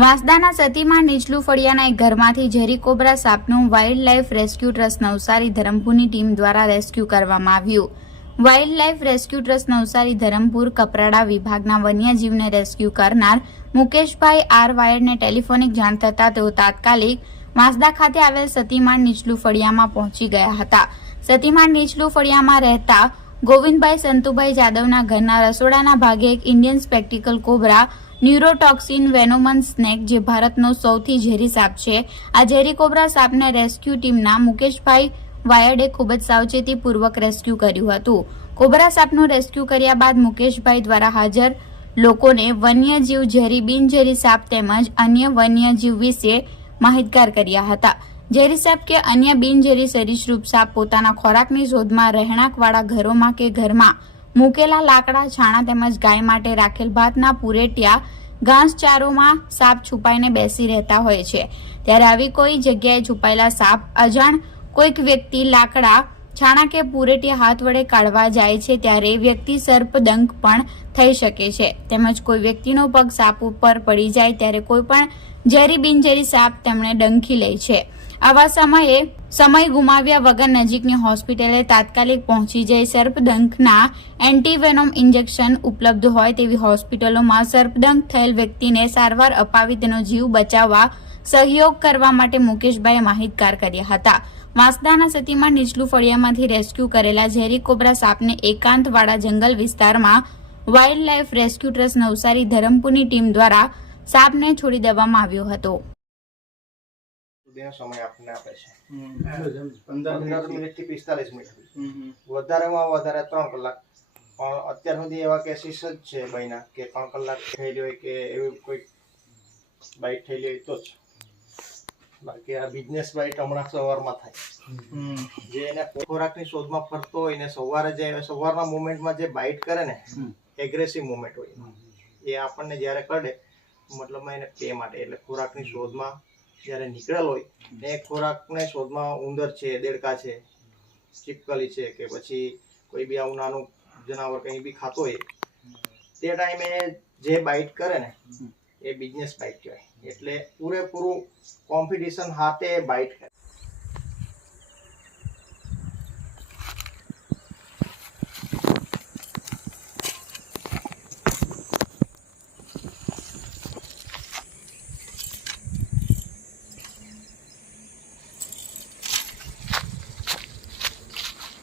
વાંસદાના સતીમાં નીચલું ફળિયાના એક ઘરમાંથી ઝેરી cobra સાપનું wild life rescue trust Navsari ધરમપુરની team દ્વારા રેસ્ક્યુ કરવામાં આવ્યું. Wild life rescue trust Navsari Dharampur Kaprada વિભાગના વન્યજીવને રેસ્ક્યુ કરનાર મુકેશભાઈ આર વાયરને ટેલિફોનિક જાણ થતાં તેઓ તાત્કાલિક વાંસદા ખાતે આવેલ સતીમાન નીચલું ફળિયામાં પહોંચી ગયા હતા. સતીમાન નીચલું ફળિયામાં રહેતા ગોવિંદભાઈ સંતુભાઈ જાદવના ઘરના રસોડાના ભાગે એક Indian spectacle cobra neurotoxin venomous snake જે ભારતનો સૌથી ઝેરી સાપ છે. આ ઝેરી કોબરા સાપને રેસ્ક્યુ ટીમના મુકેશભાઈ વાયડે ખૂબ જ સાવચેતીપૂર્વક રેસ્ક્યુ કર્યું હતું. કોબરા સાપનું રેસ્ક્યુ કર્યા બાદ મુકેશભાઈ દ્વારા હાજર લોકોને વન્યજીવ ઝેરી બિનઝેરી સાપ તેમજ અન્ય વન્યજીવ વિશે માહિતગાર કર્યા હતા. ઝેરી સાપ કે અન્ય બિનઝેરી સરીસૃપ સાપ પોતાના ખોરાકની શોધમાં રહેણાંકવાળા ઘરોમાં કે ઘરમાં મૂકેલા લાકડા, છાણા તેમજ ગાય માટે રાખેલ ભાતના પુરેટિયા ઘાસચારોમાં સાપ છુપાઈને બેસી રહેતા હોય છે. ત્યારે આવી કોઈ જગ્યાએ છુપાયેલા સાપ, અજાણ કોઈક વ્યક્તિ લાકડા, છાણા કે પૂરેટિયા હાથ વડે કાઢવા જાય છે ત્યારે વ્યક્તિ સર્પદંક પણ થઈ શકે છે. તેમજ કોઈ વ્યક્તિનો પગ સાપ ઉપર પડી જાય ત્યારે કોઈ પણ ઝેરી બિનઝેરી સાપ તેમણે ડંખી લે છે. આવા સમયે સમય ગુમાવ્યા વગર નજીકની હોસ્પિટલે તાત્કાલિક પહોંચી જઈ સર્પદંખના એન્ટીવેનોમ ઇન્જેક્શન ઉપલબ્ધ હોય તેવી હોસ્પિટલોમાં સર્પદંખ થયેલ વ્યક્તિને સારવાર અપાવી તેનો જીવ બચાવવા સહયોગ કરવા માટે મુકેશભાઈએ માહિતગાર કર્યા હતા. માસદાના સતીમાં નીચલું ફળિયામાંથી રેસ્ક્યુ કરેલા ઝેરી કોબરા સાપને એકાંતવાળા જંગલ વિસ્તારમાં wild life rescue trust Navsari ધરમપુરની team દ્વારા સાપને છોડી દેવામાં આવ્યો હતો. સુધીનો સમય આપણને આપે છે. પંદર પંદર મિનિટ મિનિટથી પિસ્તાલીસ મિનિટ વધારેમાં વધારે ત્રણ કલાક. પણ અત્યાર સુધી એવા કેસીસ જ છે મહિના કે ત્રણ કલાક થયેલી હોય કે એવી કોઈ બાઇટ થયેલી હોય તો જ. બાકી આ બિઝનેસ બાઇટ હમણાં સવારમાં થાય. જે એને ખોરાકની શોધમાં ફરતો હોય ને સવારે જે સવારના મુમેન્ટમાં જે બાઇટ કરે ને એગ્રેસિવ મોમેન્ટ હોય એ આપણને જ્યારે કરે મતલબ એને પે માટે એટલે ખોરાકની શોધમાં જ્યારે નીકળેલ હોય ને ખોરાકને શોધમાં ઉંદર છે દેડકા છે ચીપકલી છે કે પછી કોઈ બી આવું નાનું જનાવર કંઈ બી ખાતો હોય તે ટાઈમે જે બાઇટ કરે ને એ બિઝનેસ બાઇટ કહેવાય. એટલે પૂરેપૂરું કોમ્પિટિશન હાથે બાઇટ કરે.